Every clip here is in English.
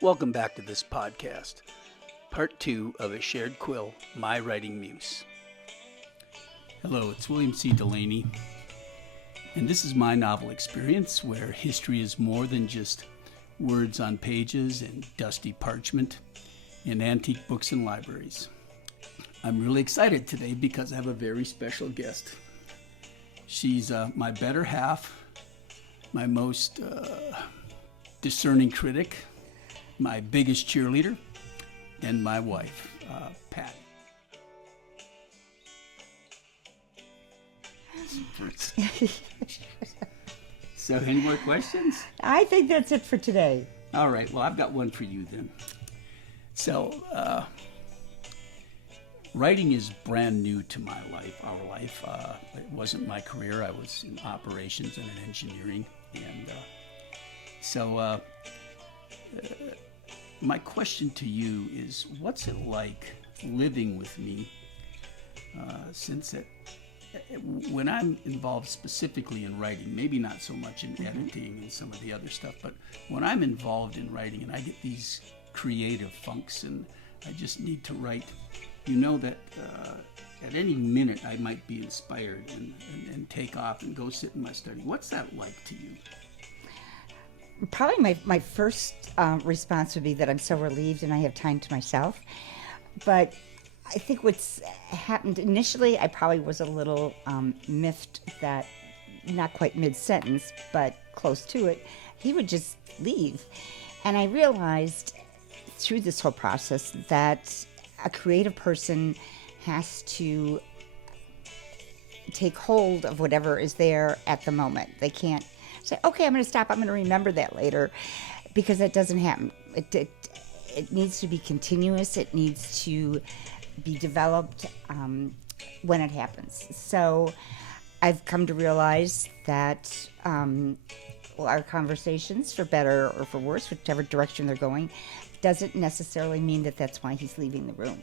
Welcome back to this podcast, part 2 of A Shared Quill, My Writing Muse. Hello, it's William C. Delaney, and this is my novel experience where history is more than just words on pages and dusty parchment in antique books and libraries. I'm really excited today because I have a very special guest. She's my better half, my most discerning critic, my biggest cheerleader, and my wife, Pat. So, any more questions? I think that's it for today. All right, well, I've got one for you then. So, writing is brand new to my life, our life. It wasn't my career. I was in operations and in engineering. And my question to you is, what's it like living with me when I'm involved specifically in writing, maybe not so much in editing and some of the other stuff, but when I'm involved in writing and I get these creative funks and I just need to write, you know that at any minute I might be inspired and take off and go sit in my study. What's that like to you? Probably my first response would be that I'm so relieved and I have time to myself. But I think what's happened initially, I probably was a little miffed that, not quite mid-sentence, but close to it, he would just leave. And I realized through this whole process that a creative person has to take hold of whatever is there at the moment. They can't say, okay, I'm going to stop, I'm going to remember that later, because that doesn't happen. It needs to be continuous. It needs to be developed when it happens. So I've come to realize that our conversations, for better or for worse, whichever direction they're going, doesn't necessarily mean that that's why he's leaving the room.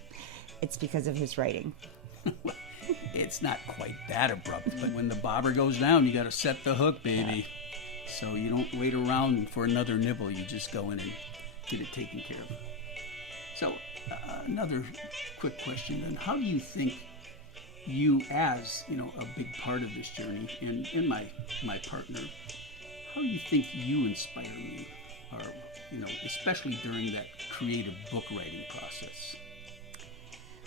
It's because of his writing. It's not quite that abrupt, but when the bobber goes down, you got to set the hook, baby. Yeah. So you don't wait around for another nibble. You just go in and get it taken care of. So another quick question then. How do you think you, as a big part of this journey, and my partner, how do you think you inspire me, or especially during that creative book writing process?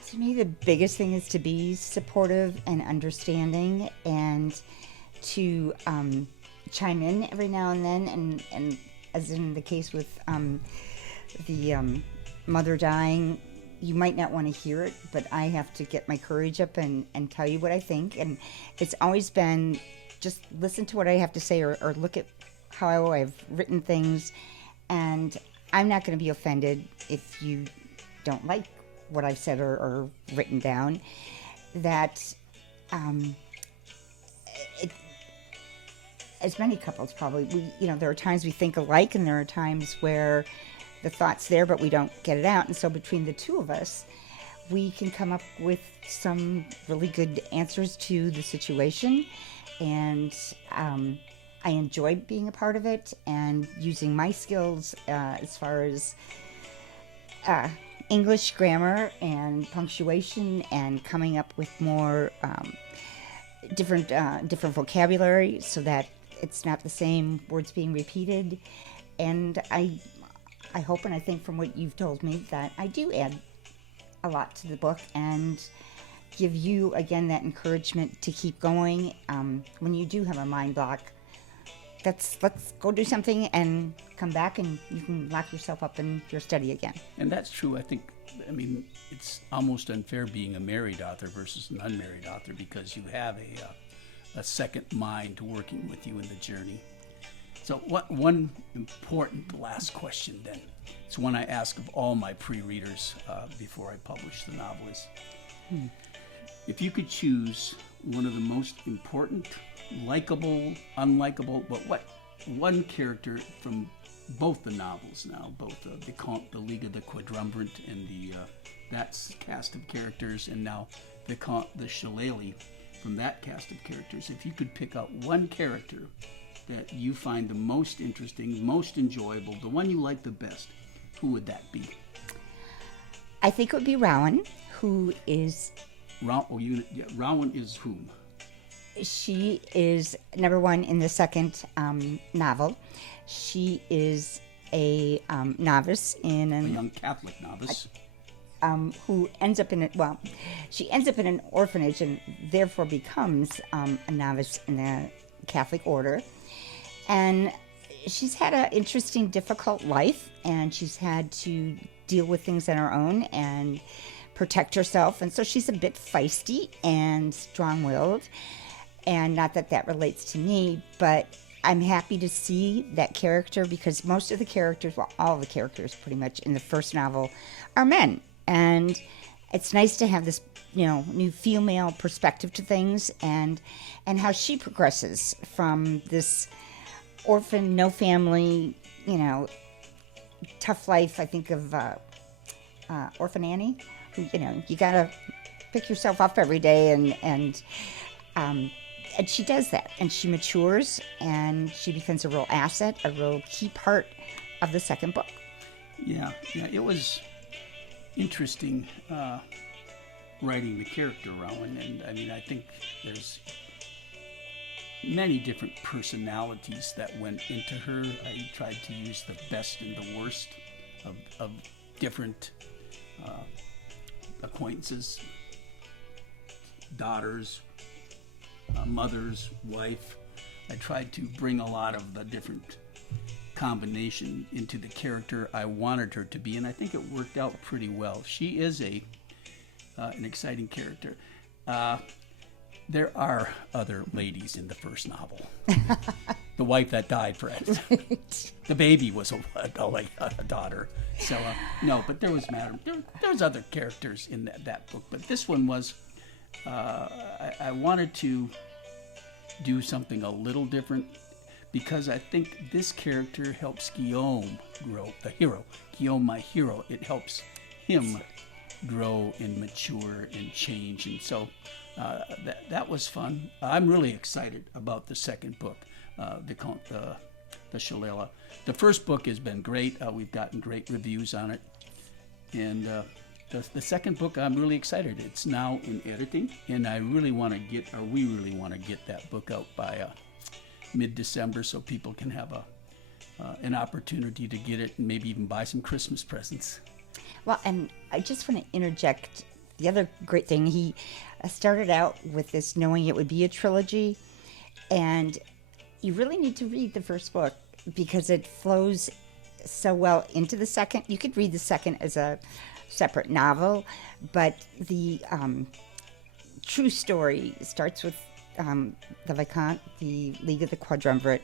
To me, the biggest thing is to be supportive and understanding, and to chime in every now and then, and as in the case with the mother dying, you might not want to hear it, but I have to get my courage up and tell you what I think. And it's always been just listen to what I have to say, or look at how I've written things, and I'm not going to be offended if you don't like what I've said or written down. That as many couples probably, there are times we think alike, and there are times where the thought's there, but we don't get it out. And so between the two of us, we can come up with some really good answers to the situation. And I enjoy being a part of it and using my skills as far as English grammar and punctuation, and coming up with more different vocabulary so that it's not the same words being repeated. And I hope and I think from what you've told me that I do add a lot to the book and give you, again, that encouragement to keep going. When you do have a mind block, let's go do something and come back, and you can lock yourself up in your study again. And that's true. I mean, it's almost unfair being a married author versus an unmarried author, because you have a second mind working with you in the journey. So one important last question then, it's one I ask of all my pre-readers before I publish the novel, is if you could choose one of the most important, likable, unlikable, but what one character from both the novels now, both Vicomte, the League of the Quadrumvirate, and that cast of characters, and now Vicomte, the Shillelagh, from that cast of characters, if you could pick out one character that you find the most interesting, most enjoyable, the one you like the best, who would that be? I think it would be Rowan, who is... Rowan is whom? She is number one in the second novel. She is a novice in A young Catholic novice. who ends up in she ends up in an orphanage and therefore becomes a novice in the Catholic order. And she's had an interesting, difficult life, and she's had to deal with things on her own and protect herself. And so she's a bit feisty and strong-willed. And not that that relates to me, but I'm happy to see that character, because most of the characters, well, all of the characters pretty much in the first novel are men. And it's nice to have this, new female perspective to things, and how she progresses from this orphan, no family, tough life. I think of Orphan Annie, who, you gotta pick yourself up every day, and she does that, and she matures, and she becomes a real asset, a real key part of the second book. Yeah, it was interesting writing the character Rowan, and I think there's many different personalities that went into her. I tried to use the best and the worst of different acquaintances, daughters, mother's wife. I tried to bring a lot of the different combination into the character I wanted her to be, and I think it worked out pretty well. She is an exciting character. There are other ladies in the first novel. The wife that died, for instance. The baby was a daughter. So no, but there was other characters in that book, but this one was. I wanted to do something a little different, because I think this character helps Guillaume grow, the hero. Guillaume, my hero, it helps him grow and mature and change. And so that was fun. I'm really excited about the second book, Vicomte, the Shillelagh. The first book has been great. We've gotten great reviews on it. And the second book, I'm really excited. It's now in editing, and we really want to get that book out by mid-December, so people can have an opportunity to get it and maybe even buy some Christmas presents. Well, and I just want to interject the other great thing. He started out with this knowing it would be a trilogy, and you really need to read the first book because it flows so well into the second. You could read the second as a separate novel, but the true story starts with the Vicomte, the League of the Quadrumvirate,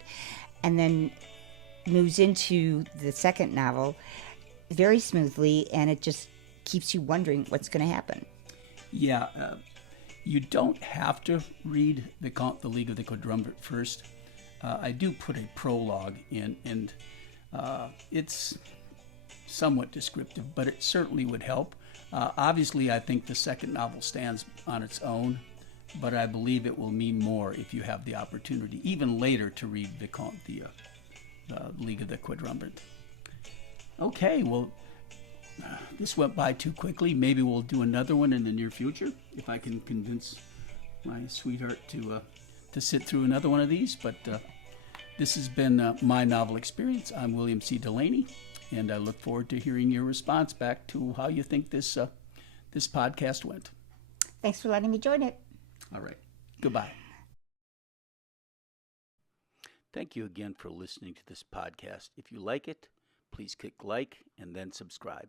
and then moves into the second novel very smoothly, and it just keeps you wondering what's going to happen. Yeah, you don't have to read Vicomte, the League of the Quadrumvirate first. I do put a prologue in, and it's somewhat descriptive, but it certainly would help. Obviously, I think the second novel stands on its own, but I believe it will mean more if you have the opportunity, even later, to read Vicomte, the League of the Quadrumvirate. Okay, well, this went by too quickly. Maybe we'll do another one in the near future, if I can convince my sweetheart to sit through another one of these. But this has been my novel experience. I'm William C. Delaney, and I look forward to hearing your response back to how you think this podcast went. Thanks for letting me join it. All right. Goodbye. Thank you again for listening to this podcast. If you like it, please click like and then subscribe.